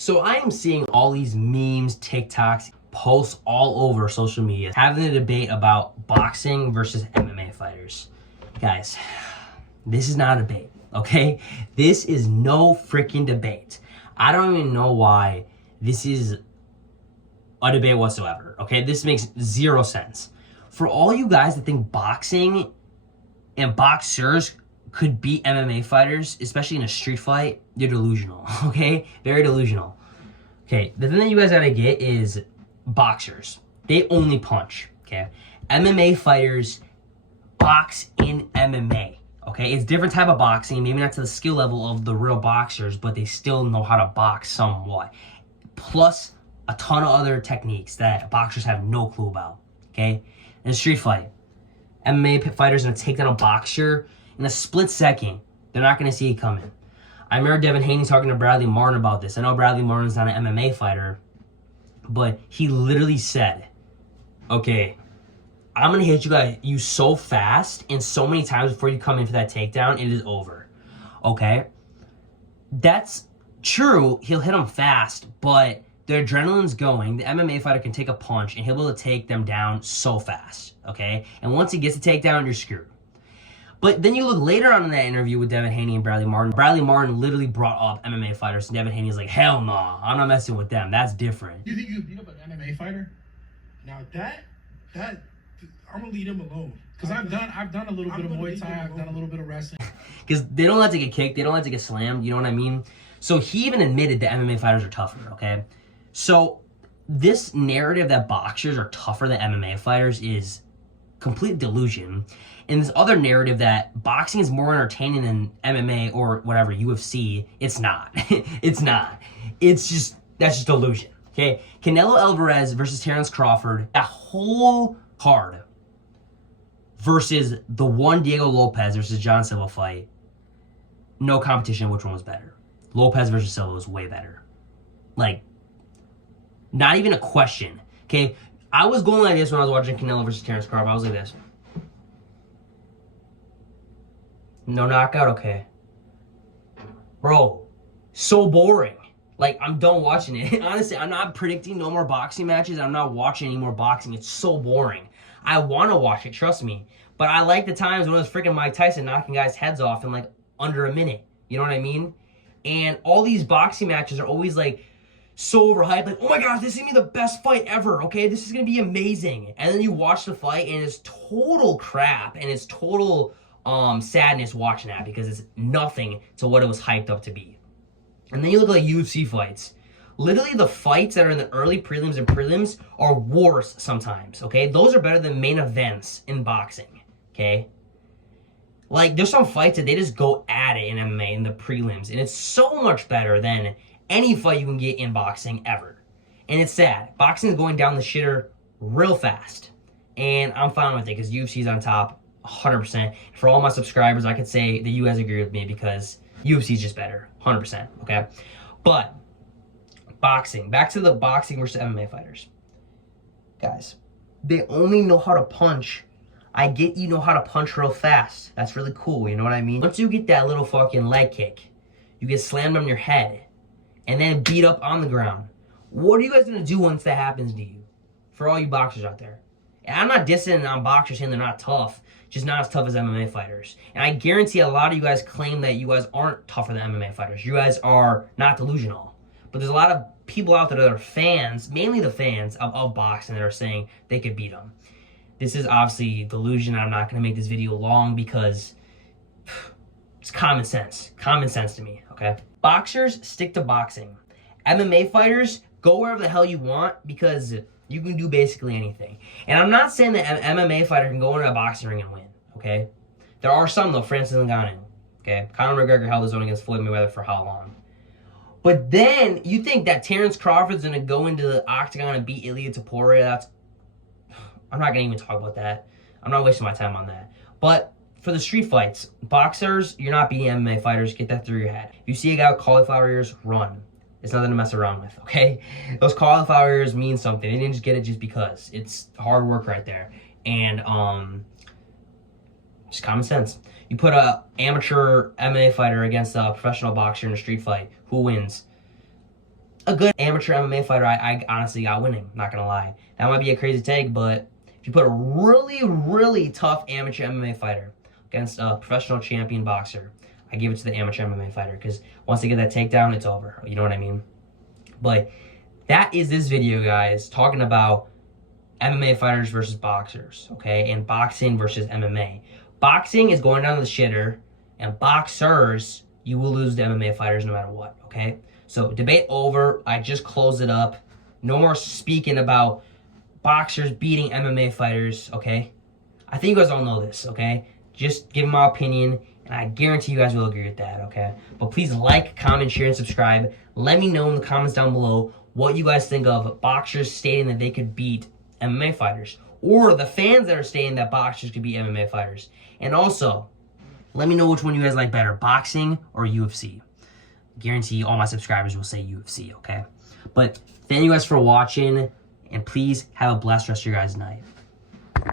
So I am seeing all these memes, TikToks, posts all over social media having a debate about boxing versus MMA fighters. Guys, this is not a debate, okay? This is no freaking debate. I don't even know why this is a debate whatsoever, okay? This makes zero sense. For all you guys that think boxing and boxers could beat MMA fighters, especially in a street fight, you're delusional, okay? Very delusional. Okay, the thing that you guys gotta get is boxers. They only punch, okay? MMA fighters box in MMA, okay? It's different type of boxing, maybe not to the skill level of the real boxers, but they still know how to box somewhat. Plus a ton of other techniques that boxers have no clue about, okay? In a street fight, MMA fighters are gonna take down a boxer in a split second. They're not gonna see it coming. I remember Devin Haney talking to Bradley Martin about this. I know Bradley Martin's not an MMA fighter, but he literally said, okay, I'm gonna hit you so fast and so many times before you come in for that takedown, it is over. Okay? That's true, he'll hit him fast, but the adrenaline's going. The MMA fighter can take a punch and he'll be able to take them down so fast. Okay? And once he gets the takedown, you're screwed. But then you look later on in that interview with Devin Haney and Bradley Martin. Bradley Martin literally brought up MMA fighters, and Devin Haney's like, hell no, I'm not messing with them. That's different. You think you beat up an MMA fighter? Now that I'm gonna leave him alone. Because I've done a little bit of Muay Thai, I've done a little bit of wrestling. Because they don't like to get kicked, they don't like to get slammed, you know what I mean? So he even admitted that MMA fighters are tougher, okay? So this narrative that boxers are tougher than MMA fighters is complete delusion. And this other narrative that boxing is more entertaining than MMA or whatever, UFC, it's not. It's not. It's just, that's just delusion, okay? Canelo Alvarez versus Terrence Crawford, that whole card versus the one Diego Lopez versus John Silva fight, no competition which one was better. Lopez versus Silva was way better. Like, not even a question, okay? I was going like this when I was watching Canelo versus Terrence Crawford. I was like this. No knockout? Okay. Bro, so boring. Like, I'm done watching it. Honestly, I'm not predicting no more boxing matches. I'm not watching any more boxing. It's so boring. I want to watch it, trust me. But I like the times when it was freaking Mike Tyson knocking guys' heads off in like under a minute. You know what I mean? And all these boxing matches are always like so overhyped. Like, oh my gosh, this is going to be the best fight ever, okay? This is going to be amazing. And then you watch the fight and it's total crap. And it's total sadness watching that because it's nothing to what it was hyped up to be. And then you look at like UFC fights. Literally the fights that are in the early prelims and prelims are worse sometimes, okay? Those are better than main events in boxing, okay? Like, there's some fights that they just go at it in MMA in the prelims, and it's so much better than any fight you can get in boxing ever. And it's sad. Boxing is going down the shitter real fast. And I'm fine with it because UFC's on top 100%. For all my subscribers, I could say that you guys agree with me because UFC is just better, 100%, okay? But boxing, back to the boxing versus MMA fighters. Guys, they only know how to punch. I get you know how to punch real fast. That's really cool, you know what I mean? Once you get that little fucking leg kick, you get slammed on your head and then beat up on the ground. What are you guys gonna do once that happens to you? For all you boxers out there. And I'm not dissing on boxers saying they're not tough, just not as tough as MMA fighters. And I guarantee a lot of you guys claim that you guys aren't tougher than MMA fighters. You guys are not delusional. But there's a lot of people out there that are fans, mainly the fans of boxing, that are saying they could beat them. This is obviously delusion. I'm not going to make this video long because it's common sense. Common sense to me, okay? Boxers, stick to boxing. MMA fighters, go wherever the hell you want because you can do basically anything. And I'm not saying that an MMA fighter can go into a boxing ring and win, okay? There are some, though. Francis Ngannou, okay? Conor McGregor held his own against Floyd Mayweather for how long? But then you think that Terrence Crawford's going to go into the octagon and beat Ilia Topuria? That's... I'm not going to even talk about that. I'm not wasting my time on that. But for the street fights, boxers, you're not beating MMA fighters. Get that through your head. If you see a guy with cauliflower ears, run. It's nothing to mess around with, okay? Those cauliflower ears mean something. They didn't just get it just because. It's hard work right there. And just common sense. You put a amateur MMA fighter against a professional boxer in a street fight. Who wins? a good amateur MMA fighter, I honestly got winning. Not gonna lie, that might be a crazy take, but if you put a really, really tough amateur MMA fighter against a professional champion boxer, I give it to the amateur MMA fighter, because once they get that takedown, it's over. You know what I mean? But that is this video, guys, talking about MMA fighters versus boxers, okay? And boxing versus MMA. Boxing is going down to the shitter, and boxers, you will lose the MMA fighters no matter what, okay? So debate over. I just closed it up. No more speaking about boxers beating MMA fighters, okay? I think you guys all know this, okay? Just giving my opinion, and I guarantee you guys will agree with that, okay? But please like, comment, share, and subscribe. Let me know in the comments down below what you guys think of boxers stating that they could beat MMA fighters, or the fans that are stating that boxers could beat MMA fighters. And also, let me know which one you guys like better, boxing or UFC. Guarantee all my subscribers will say UFC, okay? But thank you guys for watching, and please have a blessed rest of your guys' night.